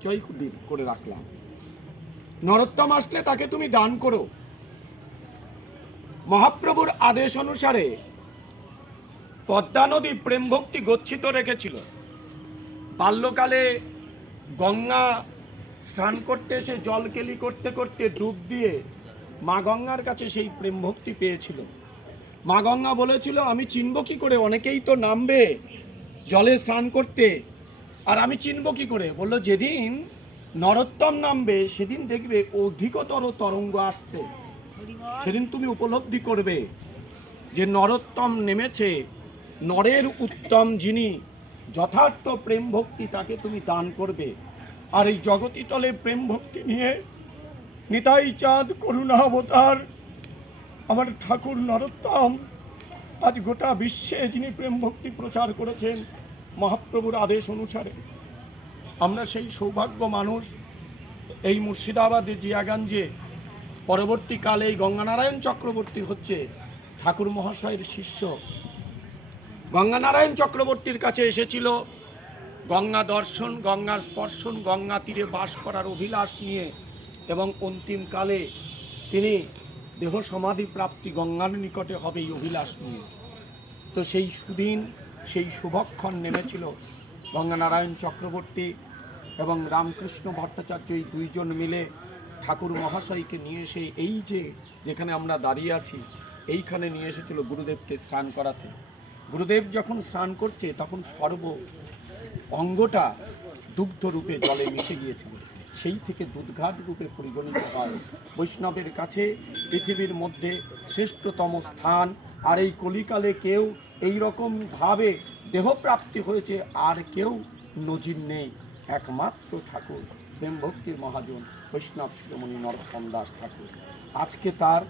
সঞ্চয় করে রাখলাম। নরোত্তম আসলে তাকে তুমি দান করো। মহাপ্রভুর আদেশ অনুসারে পদ্মা নদী প্রেম ভক্তি গচ্ছিত রেখেছিল। বাল্যকালে গঙ্গা স্নান করতে এসে জল কেলি করতে করতে ডুব দিয়ে মা গঙ্গার কাছে সেই প্রেম ভক্তি পেয়েছিল। মা গঙ্গা বলেছিল, আমি চিনব কি করে, অনেকেই তো নামবে জলে স্নান করতে, আর আমি চিনব কি করে? বলল, যেদিন নরোত্তম নামবে সেদিন দেখবে অধিকতর তরঙ্গ আসছে, সেদিন তুমি উপলব্ধি করবে যে নরোত্তম নেমেছে। নরের উত্তম যিনি, যথার্থ প্রেম ভক্তি তাকে তুমি দান করবে। আর এই জগতিতলে প্রেম ভক্তি নিয়ে নিতাই চাঁদ করুণাবতার আমার ঠাকুর নরোত্তম আজ গোটা বিশ্বে যিনি প্রেম ভক্তি প্রচার করেছেন মহাপ্রভুর আদেশ অনুসারে। আমরা সেই সৌভাগ্য মানুষ। এই মুর্শিদাবাদে জিয়াগঞ্জে পরবর্তীকালে এই গঙ্গানারায়ণ চক্রবর্তী হচ্ছে ঠাকুর মহাশয়ের শিষ্য। গঙ্গানারায়ণ চক্রবর্তীর কাছে এসেছিল গঙ্গা দর্শন, গঙ্গার স্পর্শন, গঙ্গা তীরে বাস করার অভিলাষ নিয়ে, এবং অন্তিমকালে তিনি দেহ সমাধি প্রাপ্তি গঙ্গার নিকটে হবে এই অভিলাষ নিয়ে। তো সেই সুদিন, সেই শুভক্ষণ নেমেছিল গঙ্গানারায়ণ চক্রবর্তী এবং রামকৃষ্ণ ভট্টাচার্য, এই দুইজন মিলে ঠাকুর মহাশয়কে নিয়ে এসে এই যেখানে আমরা দাঁড়িয়ে আছি এইখানে নিয়ে এসেছিল গুরুদেবকে স্নান করাতে। গুরুদেব যখন স্নান করছে তখন সর্ব অঙ্গটা দুগ্ধ রূপে জলে মিশে গিয়েছিল, সেই থেকে দুধঘাট রূপে পরিগণিত হয়। বৈষ্ণবের কাছে পৃথিবীর মধ্যে শ্রেষ্ঠতম স্থান। আর এই কলিকালে কেউ এই রকম ভাবে দেহপ্রাপ্তি হয়েছে আর কেউ নজির নেই, একমাত্র ঠাকুর প্রেম ভক্তির মহাজন বৈষ্ণব শিরোমণি নরোত্তম দাস ঠাকুর। আজকে তার